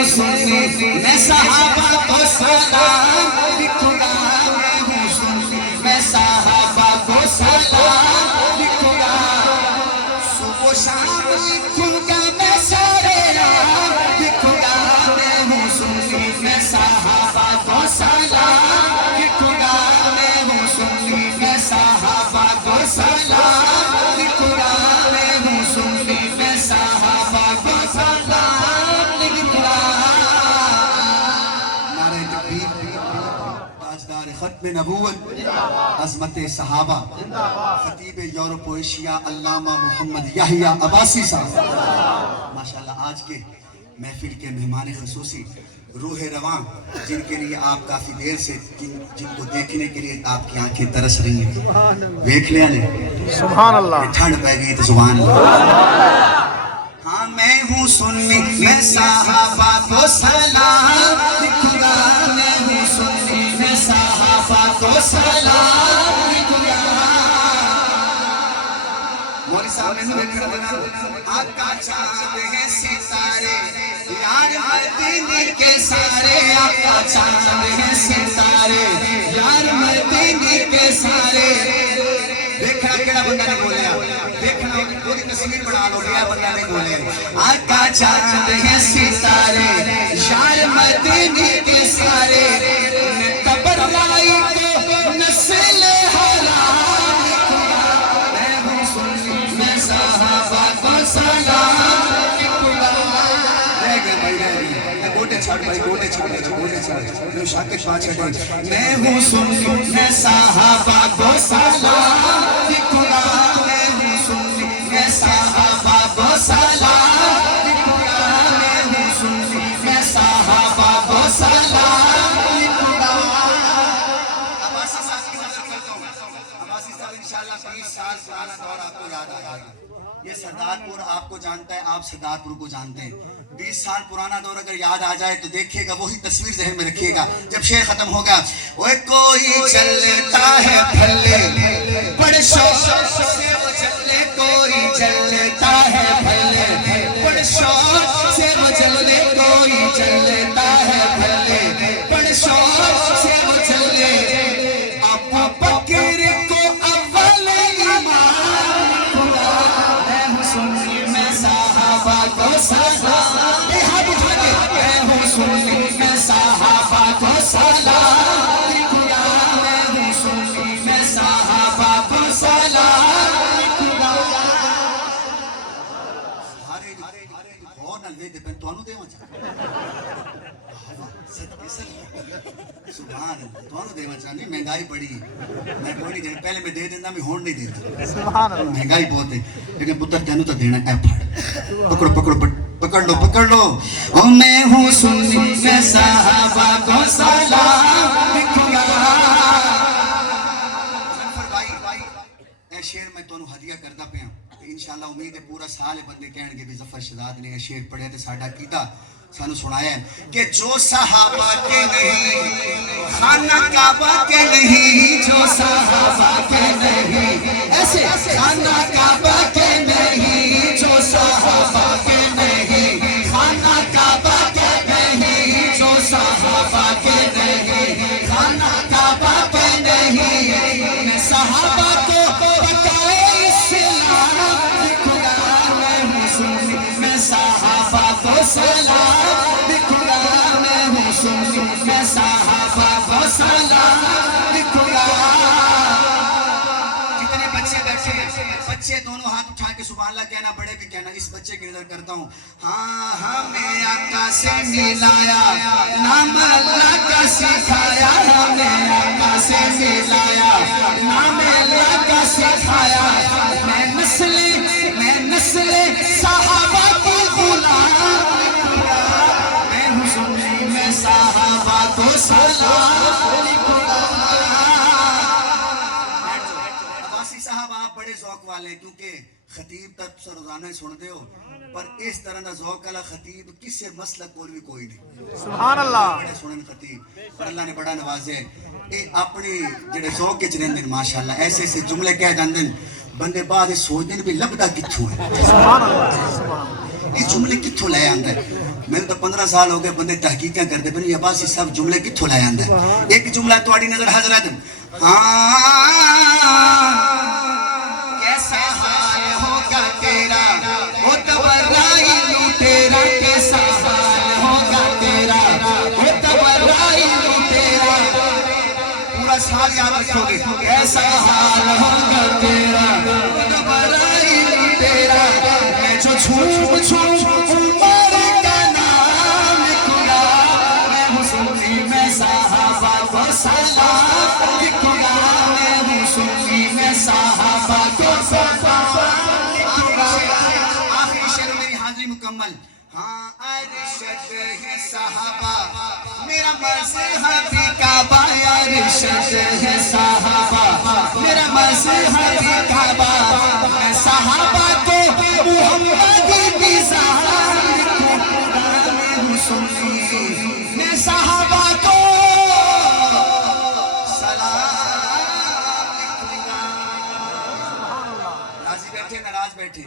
ہوں سنی میں صحابہ کو سلام لکھوں گا میں ہوں سنی میں صحابہ کو سلام لکھوں گا صبح و شام لکھوں گا میں سارے نام لکھوں گا میں ہوں سنی میں صحابہ کو سلام لکھوں گا میں ہوں سنی میں صحابہ کو سلام لکھوں گا میں ہوں سنی میں صحابہ کو سلام لکھوں گا نعرہ تکبیر تاجدار ختم نبوت عظمت صحابہ خطیب یورپ و ایشیا علامہ محمد یحییٰ عباسی صاحب ماشاءاللہ آج کے محفل کے مہمان خصوصی روح رواں جن کے لیے آپ کافی دیر سے جن کو دیکھنے کے لیے آپ کی آنکھیں ترس رہی ہیں دیکھ لیا لے سبحان اللہ ٹھنڈ پہ گئی تو زبان اللہ ہاں میں ہوں سنی میں صحابہ کو سلام لکھوں گا میں ہوں سنی میں صحابہ کو سلام لکھوں گا مولی صاحب نے دیکھ کر دینا آقا چاند ہے ستارے یار مدینے کے سارے آقا چاند ہے ستارے یار مدینے کے سارے دیکھنا کیڑا بندہ نے بولیا دیکھنا پوری تصویر بنا لو کیا بندہ نے بولے آقا چاند ہے ستارے یار مدینے کے سارے قبر لائی کو نسل حرام لکھوں گا میں ہوں سنی میں صحابہ کو سلام لکھوں گا رہ گئے بھائی رہ گئے گوٹے چھاڑ بھائی گوٹے چھاڑ جو شاکر شاہ چھڑے میں ہوں سنی میں صحابہ کو سلام لکھوں گا میں ہوں سنی میں صحابہ کو سلام لکھوں گا میں ہوں سنی میں صحابہ کو سلام لکھوں گا عباسی صاحب کی نظر کرتا ہوں عباسی صاحب انشاءاللہ 20 سال پرانا دور آپ کو یاد آ جائے گا یہ سردارپور آپ کو جانتا ہے آپ سردارپور کو جانتے ہیں 20 سال پرانا دور اگر یاد آ جائے تو دیکھیے گا وہی تصویر ذہن میں رکھیے گا جب شعر ختم ہوگا اوے کوئی چلتا ہے پھلے بڑے شوق سے وہ چلے کوئی چلتا ہے پھلے بڑے شوق سے وہ چلے کوئی چلتا ہے پھلے بڑے شوق سے وہ چلے ابو بکر کو اول ایمان خدا میں ہوں سنی میں صحابہ کو سلام میں ہوں سنی میں صحابہ کو سلام لکھوں گا میں ہوں سنی میں صحابہ کو سلام لکھوں گا ہارے اور نہ لے دے پن توانو دے وچا سبحان اللہ توانو دے وچا نہیں مہنگائی پڑی میں کوئی نہیں دینا پہلے میں دے دینا میں ہون نہیں دیتا سبحان اللہ مہنگائی بہت ہے لیکن پتر تینوں تو دینا اے پھڑ پکڑ لو او میں ہوں سنی میں صحابہ کو سلام لکھوں گا ظفر بھائی اے شعر میں تانوں ہدیہ کردا پیا انشاءاللہ امید ہے پورا سال بندے کہن گے بھی ظفر شہزاد نے یہ شعر پڑھیا تے ساڈا عقیدہ سانو سنایا ہے کہ جو صحابہ کے نہیں خانہ کعبہ کے نہیں جو صحابہ کے نہیں ایسے خانہ کعبہ کے نہیں جو صحابہ کے نہیں خانہ کعبہ کے نہیں جو صحابہ کے نہیں خانہ کعبہ کے نہیں میں صحابہ کو بتائے اسلام لکھوں گا میں ہوں سنی میں صحابہ کو سلام لکھوں گا میں ہوں سنی میں صحابہ کو سلام لکھوں گا کتنے بچے بیٹھے ہیں بچے دونوں ہاتھ اٹھا کے سبحان اللہ کہنا بڑے بھی کہنا اس بچے کی نظر کرتا ہوں ہاں ہمیں آقا سے ملایا نام اللہ کا سکھایا ہمیں آقا سے ملایا نام اللہ کا سکھایا میں نسل صحابہ کی غلام میں ہوں سنی میں صحابہ کو سلام لکھوں گا عباسی صاحب آپ بڑے ذوق والے ہیں کیونکہ خطیب تک روزانہ سن دے ہو پر اس طرح دا ذوق والا خطیب کسے مسلک کوئی نہیں سبحان اللہ بڑے سنن خطیب پر اللہ نے بڑا نوازے اے اپنی جڑے ذوق کے رہندے ماشاءاللہ ایسے ایسے جملے کہہ جاندے بندے بعد سوچدے بھی لبدا کتھوں ہے سبحان اللہ یہ جملے کتھوں لے آندا ہے میں تو 15 سال ہو گئے بندے تحقیقیں کرتے پھر یہ عباسی سب جملے کتھوں لائے آندا ہے ایک جملہ تواڈی نظر حضرت کیسا حال ہوگا تیرا وہ تبرائی لوٹیرا کیسا حال ہوگا تیرا وہ تبرائی لوٹیرا پورا سال یاد رکھو گے کیسا حال ہوگا تیرا وہ تبرائی لوٹیرا میں جو چھوم چھوم عمر کا نام لکھوں گا میں حسنی میں صحابہ کو سلام لکھوں گا میں حسنی میں صحابہ کو سلام لکھوں گا آخری شعر میری حاضری مکمل ہاں ارشد ہے صحابہ میرا مذہب کعبہ ارشد ہے صحابہ میرا مذہب کعبہ میں صحابہ کو محمد کی ذات لکھوں گا میں حسنی میں صحابہ کو سلام لکھوں گا راضی بیٹھے ناراض بیٹھے